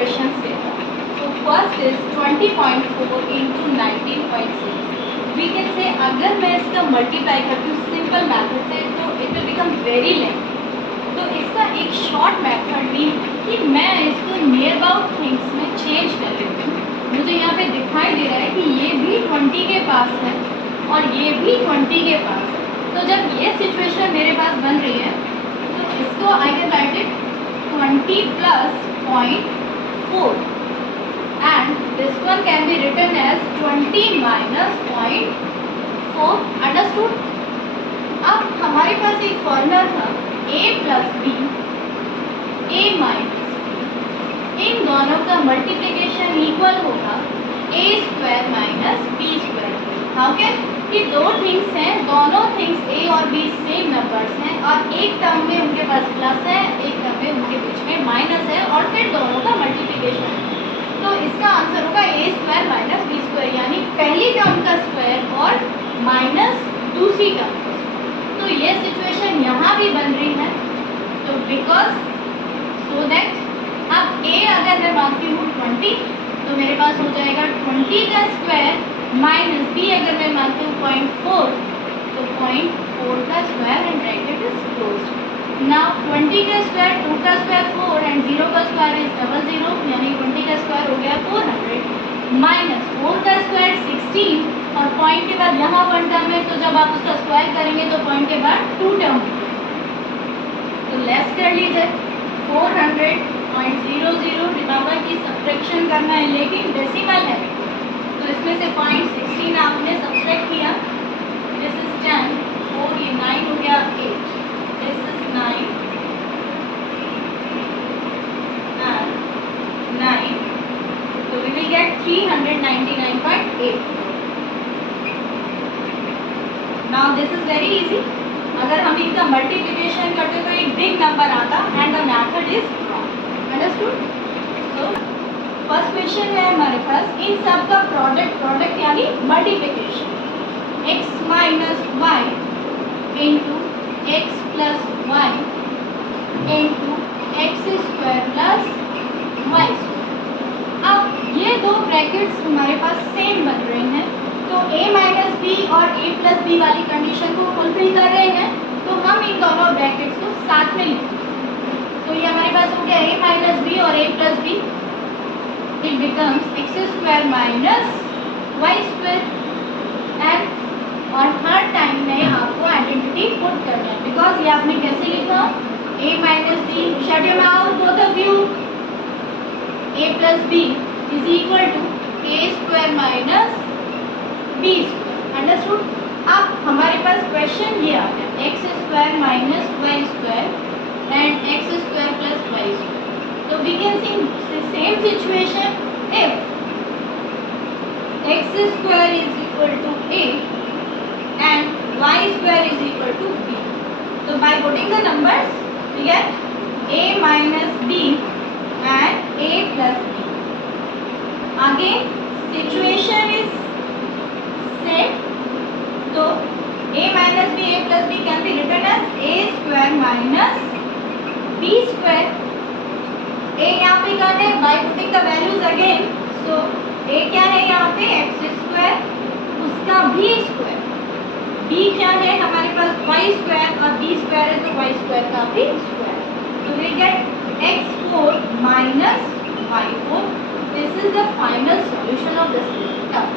questions here. So first is 20.4 into 19.6. We can say अगर मैं इसका मल्टीप्लाई करती हूँ सिंपल मेथड से तो it will become very lengthy. तो इसका एक शॉर्ट मेथड भी कि मैं इसको नियर अबाउट थिंग्स में चेंज कर लेती हूँ. मुझे यहाँ पे दिखाई दे रहा है कि ये भी 20 के पास है और ये भी 20 के पास है. तो जब ये सिचुएशन मेरे पास बन रही है तो इसको I can write it 20 plus 0.4 and this one can be written as 20 minus 0.4. Understood? अब हमारे पास एक फॉर्मूला था a plus b a minus b. इन दोनों का मल्टीप्लिकेशन इक्वल होगा a square minus b square. How can? कि दो थिंग्स हैं, दोनों थिंग्स a और b सेम नंबर्स हैं और एक टर्म में उनके पास प्लस है, एक टर्म में उनके बीच में माइनस है और फिर दोनों का मल्टीप्लिकेशन है. तो इसका आंसर होगा a square minus b square, यानी पहली टर्म का स्क्वायर और माइनस दूसरी टर्म का स्क्वायर. तो ये सिचुएशन यहाँ भी बन रही है. तो बिकॉज सो दैट अब a अगर मैं मानती हूँ 20 तो मेरे पास हो जाएगा 20 का स्क्वायर माइनस b अगर मैं मानती हूँ 0.4 तो 0.4 का square and bracket is closed. Now 20 का स्क्वायर 2 का स्क्वायर 4 एंड 0 का स्क्वायर इज 00, यानी 20 का स्क्वायर हो गया 400 माइनस 4 का स्क्वायर 16 और पॉइंट के बाद यहाँ 1 टर्म है तो जब आप उसका स्क्वायर करेंगे तो पॉइंट के बाद 2 टर्म तो लेस कर लीजिए 400.00. रिमेंबर कि सब्ट्रैक्शन करना है लेकिन डेसिमल है तो इसमें से 0.16 आपने सब्ट्रैक्ट किया. दिस इज 10 4 ये 9 हो गया 8. This is 9 and 9. So we will get 399.8. Now this is very easy. अगर हम इनका मल्टीप्लिकेशन करते तो एक बिग नंबर आता and the method is wrong. Understood? So first question है हमारे पास इन सब का प्रोडक्ट यानी multiplication. x minus y into x plus y into x square plus y square. अब ये दो ब्रैकेट्स हमारे पास सेम बन रहे हैं तो a माइनस बी और a प्लस बी वाली कंडीशन को फुलफिल कर रहे हैं तो हम इन दोनों ब्रैकेट्स को साथ में लिखेंगे. तो ये हमारे पास हो गया a माइनस बी और a plus b. It becomes x square minus y square and और हर टाइम में आपको आइडेंटिटी पुट करना है बिकॉज ये आपने कैसे लिखा a minus b. Shut your mouth both of you. a plus b is equal to a square minus b square. Understood? अब हमारे पास क्वेश्चन ये आ गया x square minus y square and x square plus y square. तो we can see same situation if x square is equal to a and y square is equal to b. So by putting the numbers we get a minus b and a plus b. Again situation is same. So a minus b a plus b can be written as a square minus b square. a यहाँ पे क्या है by putting the values again. So a क्या है यहाँ पे x square उसका b square. b क्या है हमारे पास y स्क्वायर और b स्क्वायर है तो y स्क्वायर का भी स्क्वायर. तो we get x4 minus y4. This is the final solution of this term.